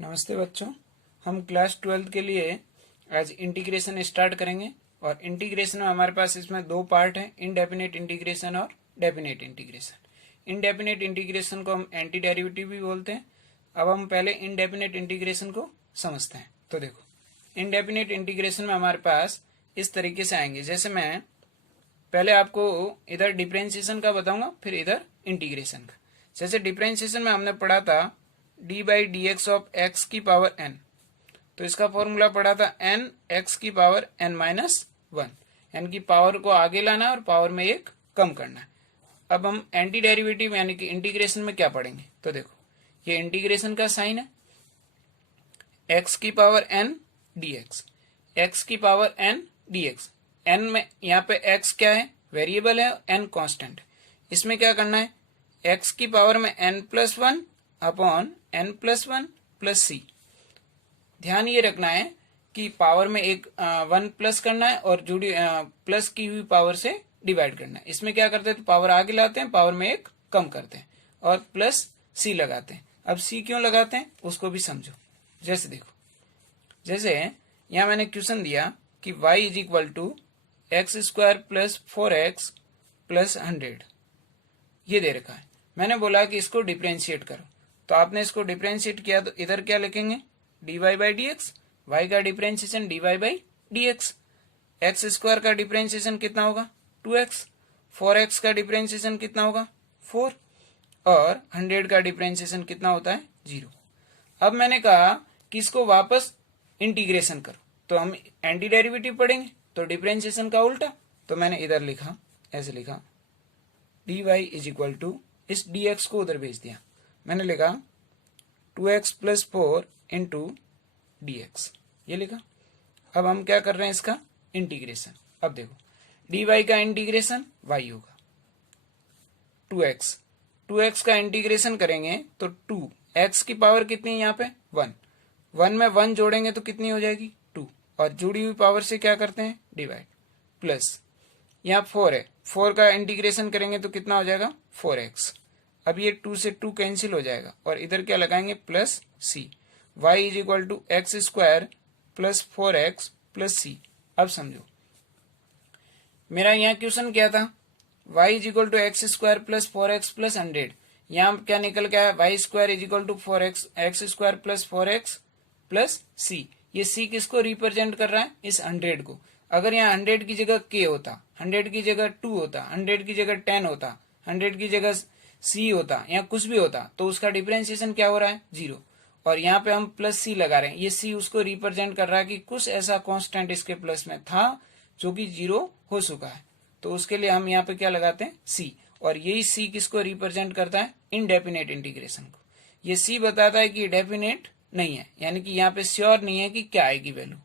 नमस्ते बच्चों, हम क्लास 12 के लिए आज इंटीग्रेशन स्टार्ट करेंगे। और इंटीग्रेशन में हमारे पास इसमें दो पार्ट हैं, इनडेफिनेट इंटीग्रेशन और डेफिनेट इंटीग्रेशन। इनडेफिनेट इंटीग्रेशन को हम एंटी डेरिवेटिव भी बोलते हैं। अब हम पहले इनडेफिनेट इंटीग्रेशन को समझते हैं। तो देखो, इनडेफिनेट इंटीग्रेशन में हमारे पास इस तरीके से आएंगे। जैसे मैं पहले आपको इधर डिफरेंशिएशन का बताऊंगा, फिर इधर इंटीग्रेशन का। जैसे डिफरेंशिएशन में हमने पढ़ा था d by D x of x की पावर एन, तो इसका फॉर्मूला पढ़ा था एन एक्स की power n minus one. N की पावर को आगे लाना और पावर में एक कम करना। अब हम एंटी डेरिवेटिव यानी कि इंटीग्रेशन में क्या पढ़ेंगे, तो देखो ये इंटीग्रेशन का साइन है, एक्स की power N D X, X की power N D X. N में यहाँ पे एक्स क्या है, वेरिएबल है, एन कांस्टेंट है। इसमें क्या करना है, एक्स की पावर में N plus one upon N plus one plus C. ध्यान ये रखना है कि पावर में एक वन प्लस करना है और जुड़ी प्लस की हुई पावर से डिवाइड करना है। इसमें क्या करते हैं, तो पावर आगे लाते हैं, पावर में एक कम करते हैं और प्लस सी लगाते हैं। अब सी क्यों लगाते हैं उसको भी समझो। जैसे देखो, जैसे यहां मैंने क्वेश्चन दिया कि y is equal to x square plus 4x plus 100 ये दे रखा है। मैंने बोला कि इसको डिफरेंशिएट करो, तो आपने इसको डिफरेंशिएट किया तो इधर क्या लिखेंगे, D Y by D X. Y का differentiation D Y by D X. X square का डिफरेंशिएशन कितना होगा 2x, 4x का डिफरेंशिएशन कितना होगा 4 और 100 का डिफरेंशिएशन कितना होता है 0। अब मैंने कहा कि इसको वापस इंटीग्रेशन करो, तो हम एंटी डेरिवेटिव पढ़ेंगे, तो डिफरेंशिएशन का उल्टा। तो मैंने इधर लिखा, ऐसे लिखा d y is equal to, इस डी एक्स को उधर भेज दिया, मैंने लिखा 2x plus 4 into D x, ये लिखा। अब हम क्या कर रहे हैं, इसका इंटीग्रेशन। अब देखो डी वाई का इंटीग्रेशन y होगा 2x, 2x का इंटीग्रेशन करेंगे तो 2x की पावर कितनी है यहाँ पे 1, 1 में 1 जोड़ेंगे तो कितनी हो जाएगी 2, और जुड़ी हुई पावर से क्या करते हैं डिवाइड, प्लस यहाँ 4 है, 4 का इंटीग्रेशन करेंगे तो कितना हो जाएगा 4x। अब ये 2 से 2 कैंसिल हो जाएगा और इधर क्या लगाएंगे plus c। y is equal to x square plus 4x plus C. अब समझो मेरा यहाँ क्वेश्चन क्या था, y is equal to x square plus 4x plus 100। यहाँ क्या निकल के आया, Y square is equal to 4x X square plus 4x plus C. ये c किसको रिप्रेजेंट कर रहा है, इस 100 को। अगर यहाँ 100 की जगह k होता, 100 की जगह 2 होता, 100 की जगह 10 होता, 100 की जगह सी होता या कुछ भी होता, तो उसका डिफरेंशिएशन क्या हो रहा है 0। और यहाँ पे हम प्लस सी लगा रहे हैं, ये सी उसको रिप्रेजेंट कर रहा है कि कुछ ऐसा कांस्टेंट इसके प्लस में था जो कि 0 हो चुका है, तो उसके लिए हम यहाँ पे क्या लगाते हैं सी। और यही सी किसको रिप्रेजेंट करता है, इनडेफिनेट इंटीग्रेशन को। ये सी बताता है कि डेफिनेट नहीं है, यानी कि यहाँ पे श्योर नहीं है कि क्या आएगी वैल्यू।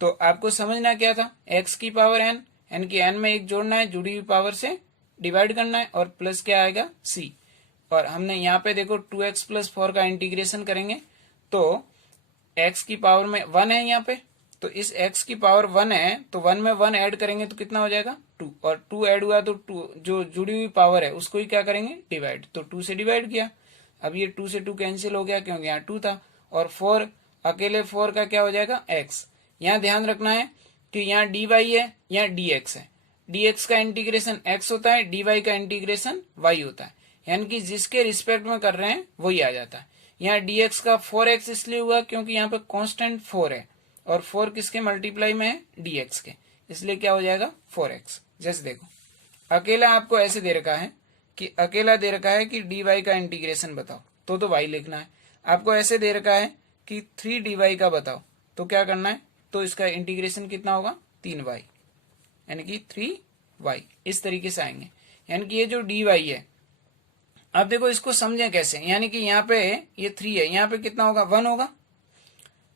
तो आपको समझना क्या था, एक्स की पावर एन, यानी कि एन में एक जोड़ना है, जुड़ी हुई पावर से डिवाइड करना है, और प्लस क्या आएगा सी। और हमने यहाँ पे देखो 2x प्लस 4 का इंटीग्रेशन करेंगे तो x की पावर में 1 है यहाँ पे, तो इस x की पावर 1 है तो 1 में 1 ऐड करेंगे तो कितना हो जाएगा 2, और 2 ऐड हुआ तो 2 जो जुड़ी हुई पावर है उसको ही क्या करेंगे डिवाइड, तो 2 से डिवाइड किया। अब ये 2 से 2 कैंसिल हो गया क्योंकि यहाँ 2 था, और 4 अकेले 4 का क्या हो जाएगा x। यहाँ ध्यान रखना है कि यहाँ डी वाई है, यहाँ डी एक्स है। डी एक्स का इंटीग्रेशन x होता है, डी वाई का इंटीग्रेशन y होता है, यानी कि जिसके रिस्पेक्ट में कर रहे हैं वही आ जाता है। यहाँ dx का 4x इसलिए हुआ क्योंकि यहाँ पे कांस्टेंट 4 है, और 4 किसके मल्टीप्लाई में है dx के, इसलिए क्या हो जाएगा 4x। जैसे देखो अकेला आपको ऐसे दे रखा है कि अकेला दे रखा है कि dy का इंटीग्रेशन बताओ, तो y लिखना है। आपको ऐसे दे रखा है कि 3dy का बताओ, तो क्या करना है, तो इसका इंटीग्रेशन कितना होगा 3y, यानी कि 3y। इस तरीके से आएंगे, यानी कि ये जो dy है। अब देखो इसको समझें कैसे, यानी कि यहाँ पे ये 3 है, यहाँ पे कितना होगा 1 होगा,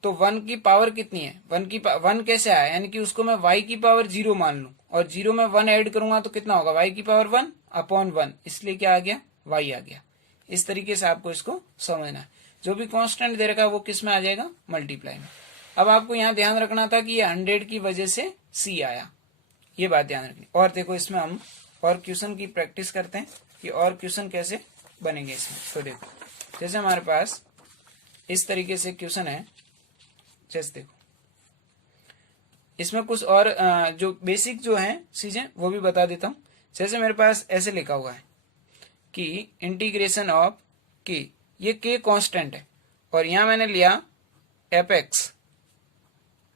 तो 1 की पावर कितनी है, 1 कैसे आया, यानी कि उसको मैं y की पावर 0 मान लूं और 0 में 1 ऐड करूंगा तो कितना होगा y की पावर 1 अपॉन 1, इसलिए क्या आ गया y आ गया। इस तरीके से आपको इसको समझना है। जो भी कांस्टेंट दे रखा है वो किस में आ जाएगा मल्टीप्लाई में। अब आपको यहाँ ध्यान रखना था कि ये 100 की वजह से c आया, ये बात ध्यान रखनी। और देखो इसमें हम और क्वेश्चन की प्रैक्टिस करते हैं कि और क्वेश्चन कैसे बनेंगे इसमें। तो देखो जैसे हमारे पास इस तरीके से क्वेश्चन है। जैसे देखो इसमें कुछ और जो बेसिक जो है चीजें वो भी बता देता हूं। जैसे मेरे पास ऐसे लिखा हुआ है कि इंटीग्रेशन ऑफ के, ये के कांस्टेंट है और यहां मैंने लिया एफ एक्स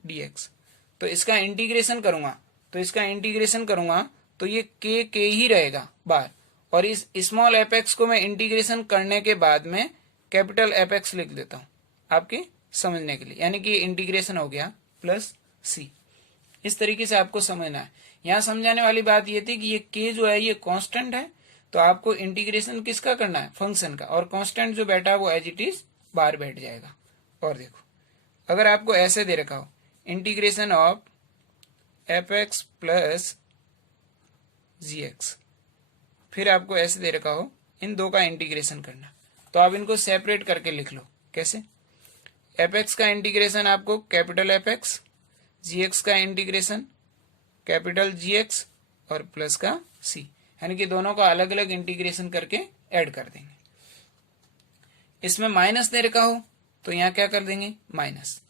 डी एक्स, तो इसका इंटीग्रेशन करूंगा तो ये के ही रहेगा बाहर, और इस स्मॉल एफ एक्स को मैं इंटीग्रेशन करने के बाद में कैपिटल एफ एक्स लिख देता हूं आपके समझने के लिए, यानी कि इंटीग्रेशन हो गया प्लस सी। इस तरीके से आपको समझना है। यहां समझाने वाली बात ये थी कि ये के जो है ये कांस्टेंट है, तो आपको इंटीग्रेशन किसका करना है, फंक्शन का, और कांस्टेंट जो बैठा है वो एज इट इज बाहर बैठ जाएगा। और देखो अगर आपको ऐसे दे रखा हो integration of f x plus g x, फिर आपको ऐसे दे रखा हो इन दो का इंटीग्रेशन करना, तो आप इनको सेपरेट करके लिख लो। कैसे, एफ एक्स का इंटीग्रेशन आपको कैपिटल एफ एक्स, जी एक्स का इंटीग्रेशन कैपिटल जी एक्स और प्लस का सी, यानी कि दोनों का अलग अलग इंटीग्रेशन करके ऐड कर देंगे। इसमें माइनस दे रखा हो तो यहां क्या कर देंगे, माइनस।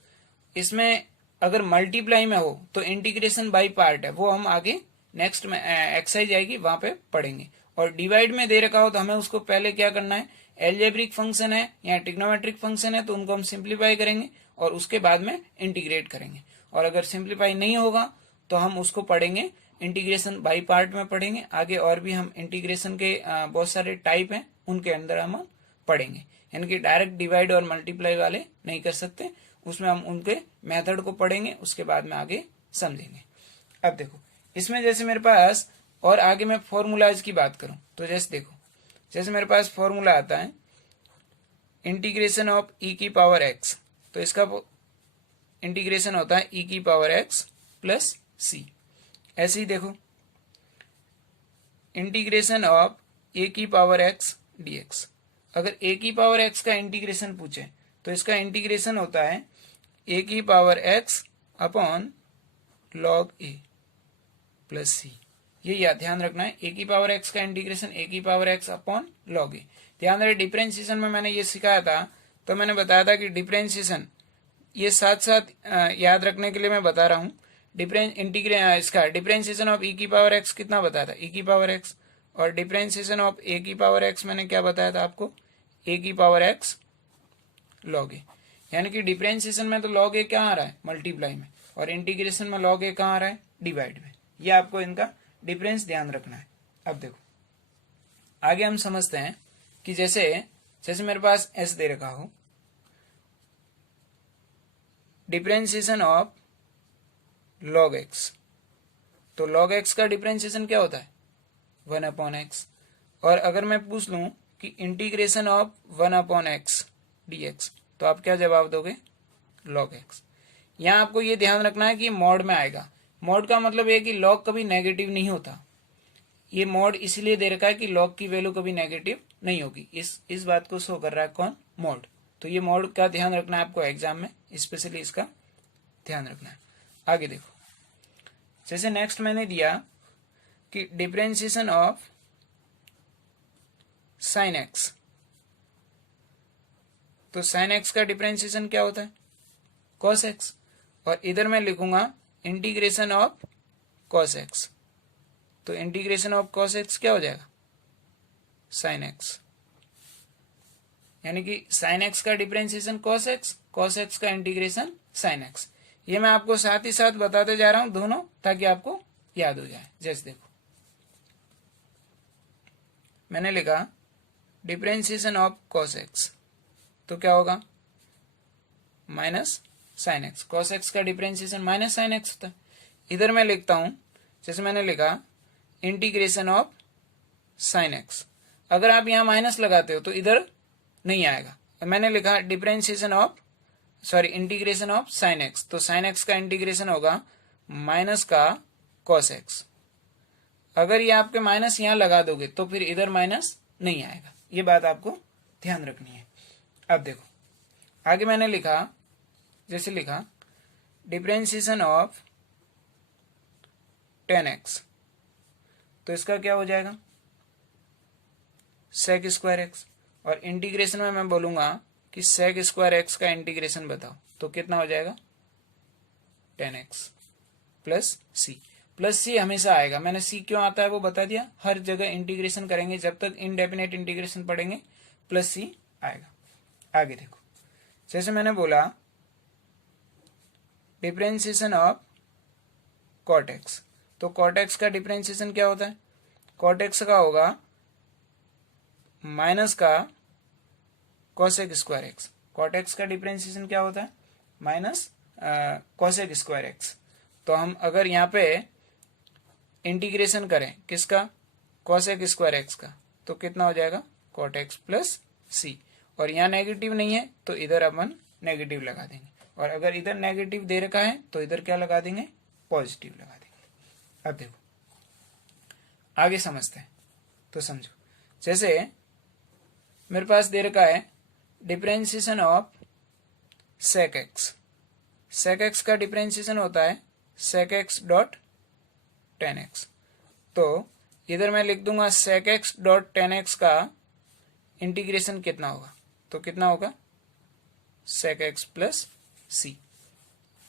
इसमें अगर मल्टीप्लाई में हो तो इंटीग्रेशन बाय पार्ट है, वो हम आगे नेक्स्ट में एक्सरसाइज आएगी वहां पे पढ़ेंगे। और डिवाइड में दे रखा हो तो हमें उसको पहले क्या करना है, एल्जेब्रिक फंक्शन है या ट्रिग्नोमेट्रिक फंक्शन है तो उनको हम सिंप्लीफाई करेंगे और उसके बाद में इंटीग्रेट करेंगे। और अगर सिंप्लीफाई नहीं होगा तो हम उसको पढ़ेंगे इंटीग्रेशन बाय पार्ट में पढ़ेंगे आगे, और भी हम इंटीग्रेशन के बहुत सारे टाइप हैं उनके अंदर हम पढ़ेंगे, यानी कि डायरेक्ट डिवाइड और मल्टीप्लाई वाले नहीं कर सकते, उसमें हम उनके मेथड को पढ़ेंगे, उसके बाद में आगे समझेंगे। अब देखो इसमें जैसे मेरे पास और आगे मैं फॉर्मूलाज की बात करूं तो जैसे देखो, जैसे मेरे पास फॉर्मूला आता है इंटीग्रेशन ऑफ ई की पावर एक्स, तो इसका इंटीग्रेशन होता है ई की पावर एक्स प्लस सी। ऐसे ही देखो इंटीग्रेशन ऑफ ए की पावर एक्स डी एक्स, अगर ए की पावर एक्स का इंटीग्रेशन पूछे तो इसका इंटीग्रेशन होता है ए की पावर एक्स अपॉन लॉग ए प्लस सी। ये याद ध्यान रखना है, ए की पावर एक्स का इंटीग्रेशन ए की पावर एक्स अपॉन लॉग ए। ध्यान रहे डिफरेंशिएशन में मैंने ये सिखाया था, तो मैंने बताया था कि डिफरेंशिएशन ये साथ साथ याद रखने के लिए मैं बता रहा हूं। इसका डिफरेंशिएशन ऑफ ई की पावर एक्स कितना बताया था, ई की पावर एक्स, और डिफरेंशिएशन ऑफ ए की पावर एक्स मैंने क्या बताया था आपको, ए की पावर एक्स लॉग ए। यानी कि डिफरेंशिएशन में तो लॉग ए क्या आ रहा है, मल्टीप्लाई में, और इंटीग्रेशन में लॉग ए कहाँ आ रहा है, डिवाइड में। ये आपको इनका डिफरेंस ध्यान रखना है। अब देखो आगे हम समझते हैं कि जैसे मेरे पास एस दे रखा हो, डिफरेंशिएशन ऑफ लॉग एक्स, तो लॉग एक्स का डिफरेंशिएशन क्या होता है, 1 अपॉन एक्स। और अगर मैं पूछ लूं कि integration of 1 upon x D x, तो आप क्या जवाब दोगे, लॉग एक्स। यहां आपको ये ध्यान रखना है कि मॉड में आएगा। मॉड का मतलब है कि लॉग कभी नेगेटिव नहीं होता, ये मॉड इसलिए दे रखा है कि लॉग की वैल्यू कभी नेगेटिव नहीं होगी। इस बात को शो कर रहा है कौन, मॉड। तो ये मॉड का ध्यान रखना है आपको एग्जाम में, स्पेशली इसका ध्यान रखना है। आगे देखो जैसे नेक्स्ट मैंने दिया कि डिफरेंशिएशन ऑफ साइन एक्स, तो साइन एक्स का डिफरेंशिएशन क्या होता है, कॉस एक्स, और इधर मैं लिखूंगा इंटीग्रेशन ऑफ कॉस एक्स, तो इंटीग्रेशन ऑफ कॉस एक्स क्या हो जाएगा, साइन एक्स। यानी कि साइन एक्स का डिफरेंशिएशन कॉस एक्स का इंटीग्रेशन साइन एक्स। ये मैं आपको साथ ही साथ बताते जा रहा हूं दोनों, ताकि आपको याद हो जाए। जैसे देखो मैंने लिखा डिफरेंशिएशन ऑफ कॉस एक्स, तो क्या होगा, minus sine x. Cos x का डिफरेंशिएशन माइनस साइन एक्स होता है। इधर मैं लिखता हूं, जैसे मैंने लिखा इंटीग्रेशन ऑफ साइन एक्स, अगर आप यहां माइनस लगाते हो तो इधर नहीं आएगा। मैंने लिखा differentiation of integration of sine x, तो साइन एक्स का इंटीग्रेशन होगा माइनस का कॉस एक्स। अगर ये आपके माइनस यहां लगा दोगे तो फिर इधर माइनस नहीं आएगा, ये बात आपको ध्यान रखनी है। अब देखो आगे मैंने लिखा, जैसे लिखा डिफरेंशिएशन ऑफ टेन एक्स, तो इसका क्या हो जाएगा, सेक स्क्वायर एक्स। और इंटीग्रेशन में मैं बोलूंगा कि sec स्क्वायर एक्स का इंटीग्रेशन बताओ, तो कितना हो जाएगा 10x प्लस सी। प्लस सी हमेशा आएगा, मैंने सी क्यों आता है वो बता दिया। हर जगह इंटीग्रेशन करेंगे, जब तक इनडेफिनेट इंटीग्रेशन पढ़ेंगे प्लस सी आएगा। आगे देखो, जैसे मैंने बोला डिफरेंशिएशन ऑफ कॉट एक्स, तो कॉट एक्स का डिफरेंशिएशन क्या होता है, कॉट एक्स का होगा माइनस का cosec square x. Cot x का डिफरेंशिएशन क्या होता है, माइनस कॉसेक स्क्वायर एक्स। तो हम अगर यहाँ पे इंटीग्रेशन करें किसका, कॉसेक स्क्वायर एक्स का, तो कितना हो जाएगा कॉट एक्स प्लस सी। और यहाँ नेगेटिव नहीं है तो इधर अपन नेगेटिव लगा देंगे, और अगर इधर नेगेटिव दे रखा है तो इधर क्या लगा देंगे, पॉजिटिव लगा देंगे। अब देखो आगे समझते हैं, तो समझो, जैसे मेरे पास दे रखा है differentiation of sec x. Sec x का डिफरेंशिएशन होता है सेक एक्स डॉट 10x। तो इधर मैं लिख दूंगा सेक एक्स डॉट 10x का इंटीग्रेशन कितना होगा, तो कितना होगा सेक एक्स प्लस सी।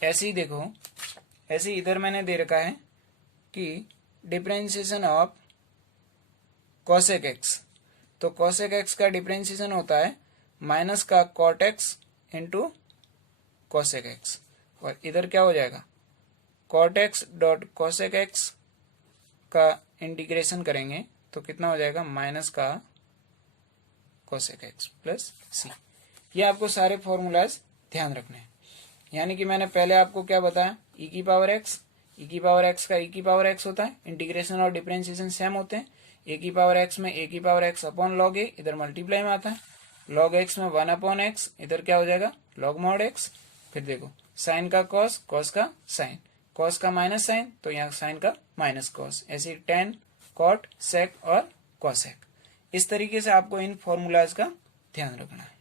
ऐसे ही देखो, ऐसे ही इधर मैंने दे रखा है कि डिफरेंशिएशन ऑफ कॉसेक एक्स, तो कॉसेक एक्स का डिफरेंशिएशन होता है माइनस का cot x into cosec x, और इधर क्या हो जाएगा cot x dot cosec x का इंटीग्रेशन करेंगे तो कितना हो जाएगा माइनस का कोसेक एक्स प्लस सी। ये आपको सारे फॉर्मूलाज ध्यान रखने हैं। यानी कि मैंने पहले आपको क्या बताया, ई की पावर एक्स का ई की पावर एक्स होता है, इंटीग्रेशन और डिफरेंशिएशन सेम होते हैं। ए की पावर एक्स में ए की पावर एक्स अपॉन लॉग ए, इधर मल्टीप्लाई में आता है। लॉग एक्स में 1 अपॉन एक्स, इधर क्या हो जाएगा लॉग मॉड एक्स। फिर देखो साइन का कॉस, कॉस का साइन, कॉस का माइनस साइन, तो यहाँ साइन का माइनस कॉस, ऐसे टेन कॉट सेक और कॉसेक। इस तरीके से आपको इन फॉर्मूलाज का ध्यान रखना है।